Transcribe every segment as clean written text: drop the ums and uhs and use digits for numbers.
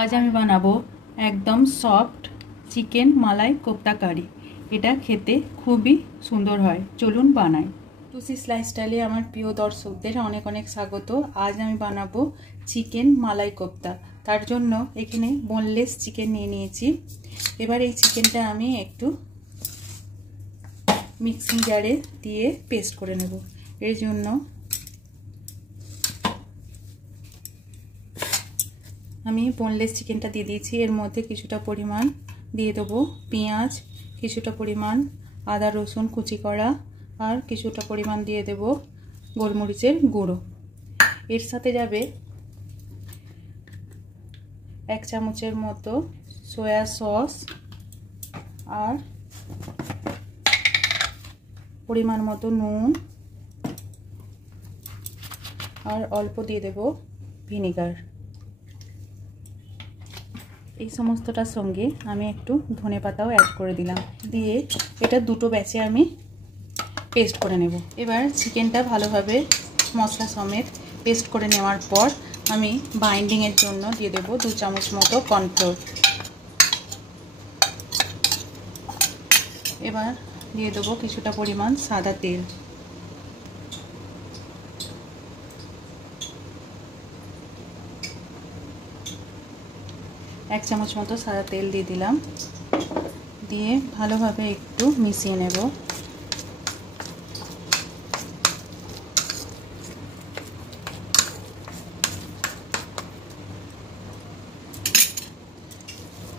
আজ আমি বানাবো একদম সফট চিকেন মালাই কোপ্তা কারি। এটা খেতে খুবই সুন্দর হয়, চলুন বানাই। টুসি স্লাইস স্টাইলে আমার প্রিয় দর্শকদের অনেক অনেক স্বাগত। আজ আমি বানাবো চিকেন মালাই কোপ্তা। তার জন্য এখানে বোনলেস চিকেন নিয়ে নিয়েছি। এবার এই চিকেনটা আমি একটু মিক্সিং জারে দিয়ে পেস্ট করে নেব। এর জন্য আমি বোনলেস চিকেনটা দিয়ে দিয়েছি। এর মধ্যে কিছুটা পরিমাণ দিয়ে দেবো পেঁয়াজ, কিছুটা পরিমাণ আদা রসুন কুচি করা, আর কিছুটা পরিমাণ দিয়ে দেব গোলমরিচের গুঁড়ো। এর সাথে যাবে 1 চামচের মতো সয়া সস, আর পরিমাণ মতো নুন, আর অল্প দিয়ে দেব ভিনেগার। এই সমস্তটার সঙ্গে আমি একটু ধনেপাতাও অ্যাড করে দিলাম, দিয়ে এটা দুটো ব্যাচে আমি পেস্ট করে নেব। এবার চিকেনটা ভালোভাবে মশলা সমেত পেস্ট করে নেওয়ার পর আমি বাইন্ডিংয়ের জন্য দিয়ে দেব 2 চামচ মতো কর্নফ্লোর। এবার দিয়ে দেবো কিছুটা পরিমাণ সাদা তেল। এক চামচ মতো সাদা তেল দিয়ে দিলাম, দিয়ে ভালোভাবে একটু মিশিয়ে নেব।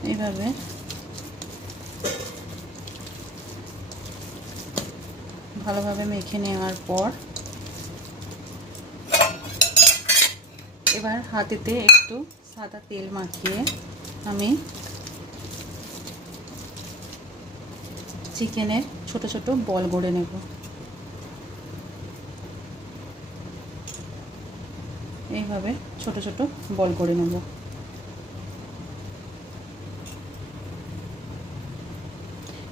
এইভাবে ভালোভাবে মেখে নেওয়ার পর এবার হাতেতে একটু সাদা তেল মাখিয়ে আমি চিকেনের ছোট ছোট বল গড়ে নেব। এইভাবে ছোট ছোট বল করে নেব।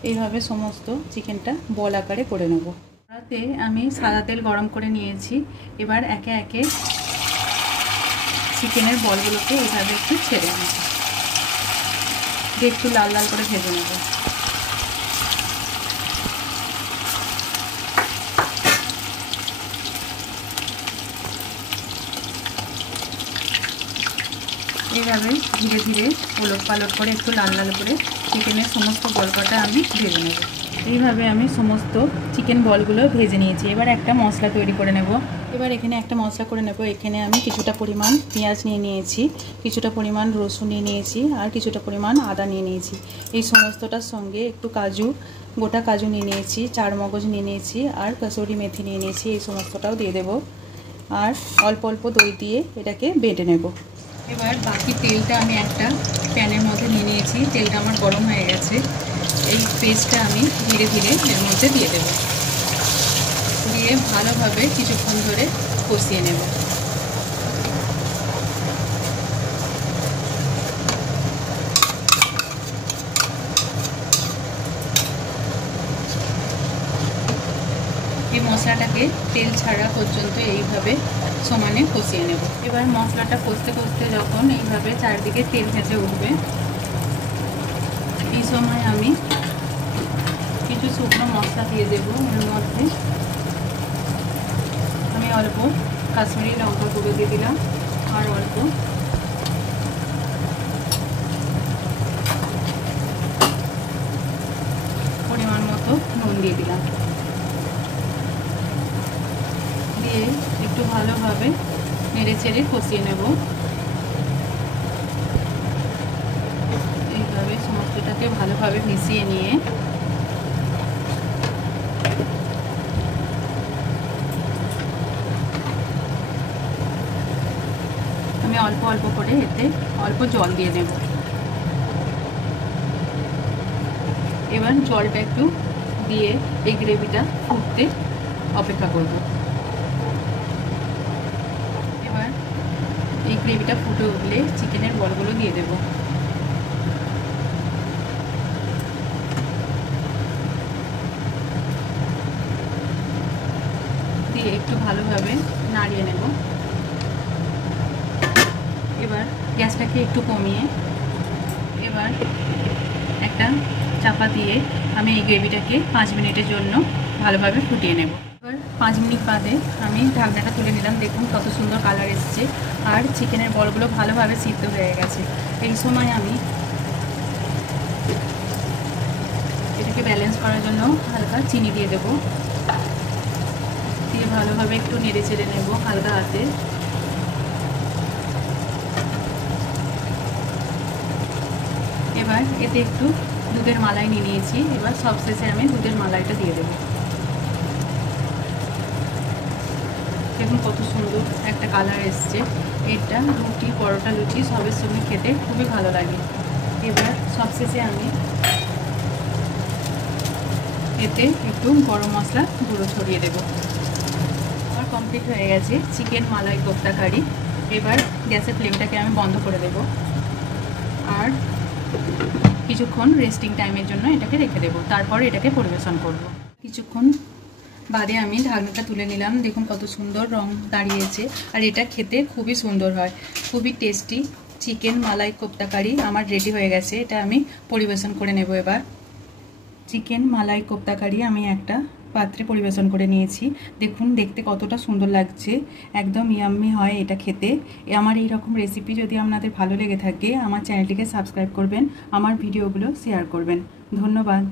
এইভাবে সমস্ত চিকেনটা বল আকারে করে নেব। তাতে আমি সাদা তেল গরম করে নিয়েছি। এবার একে একে চিকেনের বলগুলোকে এইভাবে একটু ছেড়ে নেব, দিয়ে একটু লাল লাল করে ভেজে নেব। এইভাবে ধীরে ধীরে ওলট পালট করে একটু লাল লাল করে চিকেনের সমস্ত বলকটা আমি ভেজে নেব। এইভাবে আমি সমস্ত চিকেন বলগুলো ভেজে নিয়েছি। এবার একটা মশলা তৈরি করে নেব। এবার এখানে একটা মশলা করে নেব। এখানে আমি কিছুটা পরিমাণ পেঁয়াজ নিয়ে নিয়েছি, কিছুটা পরিমাণ রসুন নিয়ে নিয়েছি, আর কিছুটা পরিমাণ আদা নিয়ে নিয়েছি। এই সমস্তটার সঙ্গে একটু কাজু, গোটা কাজু নিয়ে নিয়েছি, 4 মগজ নিয়ে নিয়েছি, আর কসুরি মেথি নিয়ে নিয়েছি। এই সমস্তটাও দিয়ে দেব, আর অল্প অল্প দই দিয়ে এটাকে বেটে নেব। এবার বাকি তেলটা আমি একটা প্যানের মধ্যে নিয়ে নিয়েছি। তেলটা আমার গরম হয়ে গেছে। এই পেস্টটা আমি ধীরে ধীরে এর মধ্যে দিয়ে দেব, দিয়ে ভালোভাবে কিছুক্ষণ ধরে কষিয়ে নেব। এই মশলাটাকে তেল ছাড়া পর্যন্ত এইভাবে সমানে কষিয়ে নেব। এবার মশলাটা কষতে কষতে যখন এইভাবে চারদিকে তেল ভেসে উঠবে, এই সময় আমি কিছু শুকনো মশলা দিয়ে দেব। এর মধ্যে আমি অল্প কাশ্মীরি লঙ্কা গুঁড়ো দিয়ে দিলাম, আর অল্প পরিমাণ মতো নুন দিয়ে দিলাম, দিয়ে একটু ভালোভাবে নেড়ে চেড়ে কষিয়ে নেব। এইভাবে সমস্তটাকে ভালোভাবে মিশিয়ে নিয়ে আমি অল্প অল্প করে এতে অল্প জল দিয়ে দেব। এবার জলটা একটু দিয়ে এই গ্রেভিটা ফুটতে অপেক্ষা করব। এবার এই গ্রেভিটা ফুটে উঠলে চিকেনের বলগুলো দিয়ে দেব। দিয়ে একটু ভালোভাবে নাড়িয়ে নেব। এবার গ্যাসটাকে একটু কমিয়ে এবার একটা চাপা দিয়ে আমি এই গ্রেভিটাকে 5 মিনিটের জন্য ভালোভাবে ফুটিয়ে নেব। এবার 5 মিনিট বাদে আমি ঢাকনাটা তুলে নিলাম। দেখুন কত সুন্দর কালার এসছে আর চিকেনের বলগুলো ভালোভাবে সিদ্ধ হয়ে গেছে। এই সময় আমি এটাকে ব্যালেন্স করার জন্য হালকা চিনি দিয়ে দেব, দিয়ে ভালোভাবে একটু নেড়ে চেড়ে নেব হালকা হাতে। এবার এতে একটু দুধের মালাই নিয়ে নিয়েছি, এবার সবশেষে আমি দুধের মালাইটা দিয়ে দেবো। দেখুন কত সুন্দর একটা কালার এসছে। এটা রুটি, পরোটা, লুচি সবের সঙ্গে খেতে খুবই ভালো লাগে। এবার সবশেষে আমি এতে একটু গরম মশলা গুঁড়ো ছড়িয়ে দেব। আমার কমপ্লিট হয়ে গেছে চিকেন মালাই কোপ্তা কারি। এবার গ্যাসের ফ্লেমটাকে আমি বন্ধ করে দেব আর কিছুক্ষণ রেস্টিং টাইমের জন্য এটাকে রেখে দেব, তারপর এটাকে পরিবেশন করব। কিছুক্ষণ বাদে আমি ঢাকনাটা তুলে নিলাম। দেখুন কত সুন্দর রং দাঁড়িয়েছে আর এটা খেতে খুবই সুন্দর হয়, খুবই টেস্টি। চিকেন মালাই কোপ্তা কারি আমার রেডি হয়ে গেছে, এটা আমি পরিবেশন করে নেব। এবার চিকেন মালাই কোপ্তা কারি আমি একটা পাত্রে পরিবেশন করে নিয়েছি। দেখুন দেখতে কতটা সুন্দর লাগছে, একদম ইয়াম্মি হয় এটা খেতে। আমার এই রকম রেসিপি যদি আপনাদের ভালো লেগে থাকে আমার চ্যানেলটিকে সাবস্ক্রাইব করবেন, আমার ভিডিওগুলো শেয়ার করবেন। ধন্যবাদ।